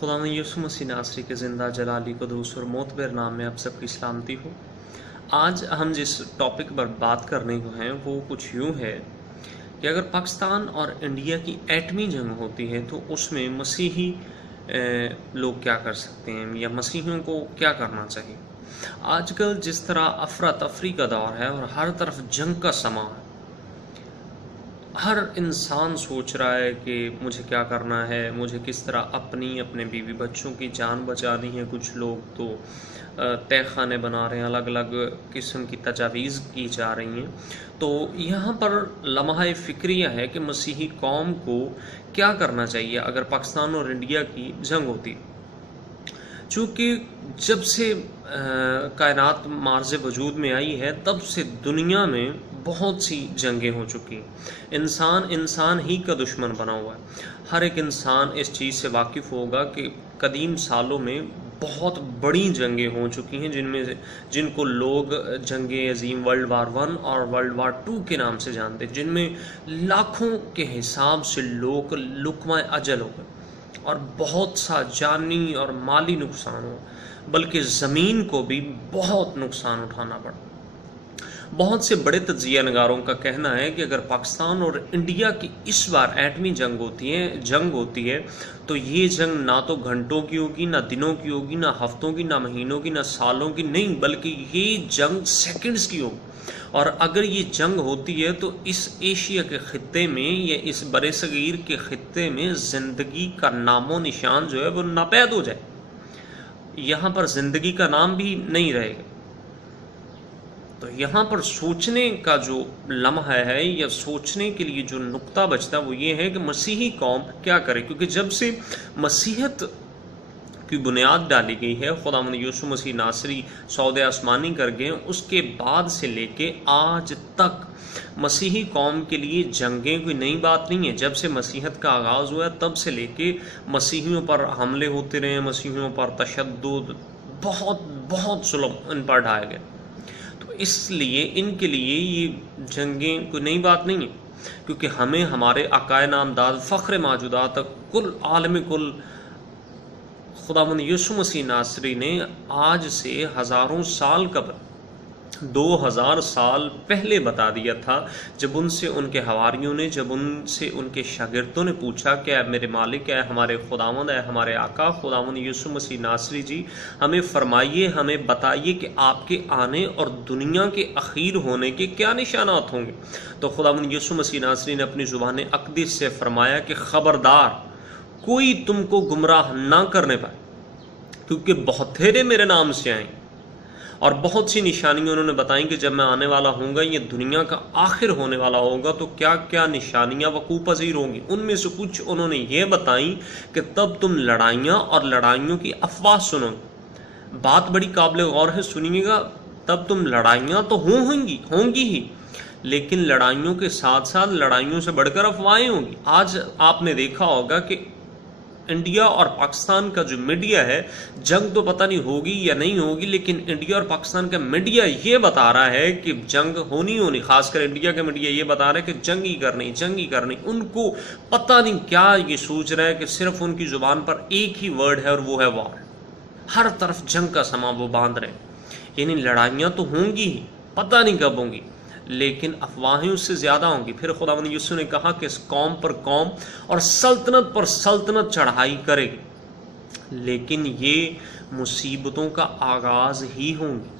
खुदावंद यीशु मसीह नासरी के ज़िंदा जलाली क़ुद्दूस और मोतबर नाम में आप सबकी सलामती हो। आज हम जिस टॉपिक पर बात करने को हैं वो कुछ यूँ है कि अगर पाकिस्तान और इंडिया की एटमी जंग होती है तो उसमें मसीही लोग क्या कर सकते हैं या मसीहियों को क्या करना चाहिए। आजकल जिस तरह अफरा तफरी का दौर है और हर तरफ जंग का समा है, हर इंसान सोच रहा है कि मुझे क्या करना है, मुझे किस तरह अपने बीवी बच्चों की जान बचानी है। कुछ लोग तो तहखाने बना रहे हैं, अलग अलग किस्म की तजावीज़ की जा रही हैं। तो यहाँ पर लम्हा फ़िक्रिया है कि मसीही कौम को क्या करना चाहिए अगर पाकिस्तान और इंडिया की जंग होती। चूँकि जब से कायनात मार्ज़ वजूद में आई है तब से दुनिया में बहुत सी जंगें हो चुकी हैं। इंसान ही का दुश्मन बना हुआ है। हर एक इंसान इस चीज़ से वाकिफ़ होगा कि कदीम सालों में बहुत बड़ी जंगें हो चुकी हैं जिनको लोग जंगे अजीम वर्ल्ड वार 1 और वर्ल्ड वार 2 के नाम से जानते हैं, जिनमें लाखों के हिसाब से लोग लुक़मा अजल हो गए और बहुत सा जानी और माली नुकसान हो, बल्कि ज़मीन को भी बहुत नुकसान उठाना पड़ा। बहुत से बड़े तज्ज़िया नगारों का कहना है कि अगर पाकिस्तान और इंडिया की इस बार एटमी जंग होती है तो ये जंग ना तो घंटों की होगी, ना दिनों की होगी, ना हफ्तों की, ना महीनों की, ना सालों की, नहीं बल्कि ये जंग सेकंड्स की होगी। और अगर ये जंग होती है तो इस एशिया के ख़ित्ते में या इस बरे सगीर के ख़ित्ते में ज़िंदगी का नामो निशान जो है वो नापैद हो जाए। यहाँ पर ज़िंदगी का नाम भी नहीं रहेगा। तो यहाँ पर सोचने का जो लम्हा है या सोचने के लिए जो नुक्ता बचता है वो ये है कि मसीही कौम क्या करे, क्योंकि जब से मसीहत की बुनियाद डाली गई है, खुदावंद यीशु मसीह नासरी सौदे आसमानी कर गए, उसके बाद से लेके आज तक मसीही कौम के लिए जंगें कोई नई बात नहीं है। जब से मसीहत का आगाज़ हुआ तब से लेके मसीहियों पर हमले होते रहे, मसीहियों पर तशद्दुद, बहुत जुल्म इन पर ढाए गए। इसलिए इनके लिए ये जंगें कोई नई बात नहीं है, क्योंकि हमें हमारे आकाए नामदाद फ़ख्र मौजूदात कुल आलम कुल खुदावंद यीशु मसीह नासरी ने आज से हज़ारों साल कबल 2000 साल पहले बता दिया था, जब उनसे उनके हवारियों ने, जब उनसे उनके शागिर्दों ने पूछा कि ऐ मेरे मालिक, ऐ हमारे खुदावंद, ऐ हमारे आका खुदावंद यीशु मसीह नासरी जी, हमें फरमाइए, हमें बताइए कि आपके आने और दुनिया के अखीर होने के क्या निशानात होंगे। तो खुदावंद यीशु मसीह नासरी ने अपनी ज़ुबान अक़दस से फरमाया कि ख़बरदार कोई तुमको गुमराह ना करने पाए, क्योंकि बहुतेरे मेरे नाम से आएंगे। और बहुत सी निशानियाँ उन्होंने बताई कि जब मैं आने वाला हूँगा, ये दुनिया का आखिर होने वाला होगा, तो क्या क्या निशानियाँ वक़ूअ पज़ीर होंगी। उनमें से कुछ उन्होंने ये बताई कि तब तुम लड़ाइयाँ और लड़ाइयों की अफवाह सुनोगे। बात बड़ी काबिल गौर है, सुनिएगा। तब तुम लड़ाइयाँ तो होंगी ही, लेकिन लड़ाइयों के साथ साथ लड़ाइयों से बढ़कर अफवाहें होंगी। आज आपने देखा होगा कि इंडिया और पाकिस्तान का जो मीडिया है, जंग तो पता नहीं होगी या नहीं होगी, लेकिन इंडिया और पाकिस्तान का मीडिया ये बता रहा है कि जंग होनी। खासकर इंडिया का मीडिया ये बता रहा है कि जंग ही करनी। उनको पता नहीं क्या ये सोच रहा है कि सिर्फ उनकी ज़ुबान पर एक ही वर्ड है और वो है वॉर। हर तरफ जंग का समा वो बांध रहे, यानी लड़ाइयाँ तो होंगी ही, पता नहीं कब होंगी, लेकिन अफवाहें उससे ज़्यादा होंगी। फिर खुदावंद यीशु ने कहा कि इस कौम पर कौम और सल्तनत पर सल्तनत चढ़ाई करेगी, लेकिन ये मुसीबतों का आगाज़ ही होंगी,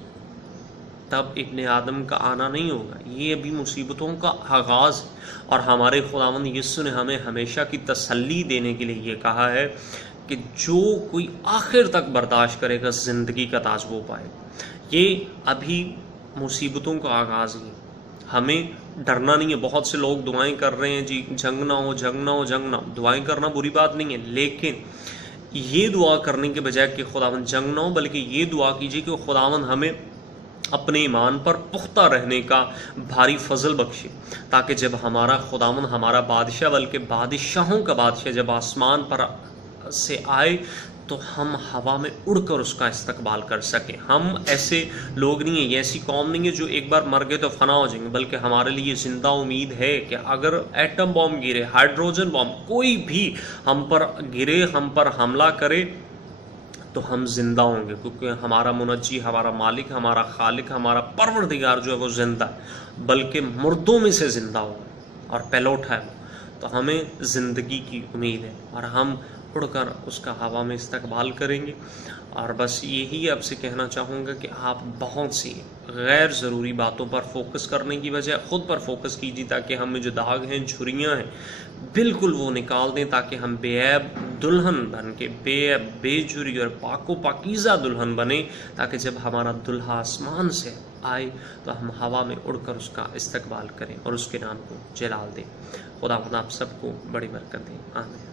तब इब्ने आदम का आना नहीं होगा। ये अभी मुसीबतों का आगाज़। और हमारे खुदावंद यीशु ने हमें हमेशा की तसल्ली देने के लिए ये कहा है कि जो कोई आखिर तक बर्दाश्त करेगा ज़िंदगी का ताज वो पाएगा। ये अभी मुसीबतों का आगाज़ ही, हमें डरना नहीं है। बहुत से लोग दुआएं कर रहे हैं, जी जंग ना हो। दुआएं करना बुरी बात नहीं है, लेकिन ये दुआ करने के बजाय कि खुदावंद जंग ना हो, बल्कि ये दुआ कीजिए कि खुदावंद हमें अपने ईमान पर पुख्ता रहने का भारी फजल बख्शे, ताकि जब हमारा खुदावंद, हमारा बादशाह, बल्कि बादशाहों का बादशाह जब आसमान पर से आए تو ہم ہوا میں اڑ کر اس کا استقبال کر سکیں. ہم ایسے لوگ نہیں ہیں, یہ ایسی قوم نہیں ہے جو ایک بار مر گئے تو فنا ہو جائیں گے, بلکہ ہمارے لیے زندہ امید ہے کہ اگر ایٹم بم گرے, ہائیڈروجن بم, کوئی بھی ہم پر گرے, ہم پر حملہ کرے, تو ہم زندہ ہوں گے, کیونکہ ہمارا منجی, ہمارا مالک, ہمارا خالق, ہمارا پروردگار جو ہے وہ زندہ ہے, بلکہ مردوں میں سے زندہ ہوا اور پہلے اٹھا ہے. تو ہمیں زندگی کی امید ہے اور ہم اڑ کر اس کا ہوا میں استقبال کریں گے. اور بس یہی آپ سے کہنا چاہوں گا کہ آپ بہت سی غیر ضروری باتوں پر فوکس کرنے کی بجائے خود پر فوکس کیجیے, تاکہ ہم میں جو داغ ہیں, جھریاں ہیں, بالکل وہ نکال دیں, تاکہ ہم بے عیب دلہن بن کے, بے عیب, بے جھری اور پاک و پاکیزہ دلہن بنیں, تاکہ جب ہمارا دلہا آسمان سے آئے تو ہم ہوا میں اڑ کر اس کا استقبال کریں اور اس کے نام کو جلال دیں. خدا آپ سب کو بڑی برکت دیں. آمین.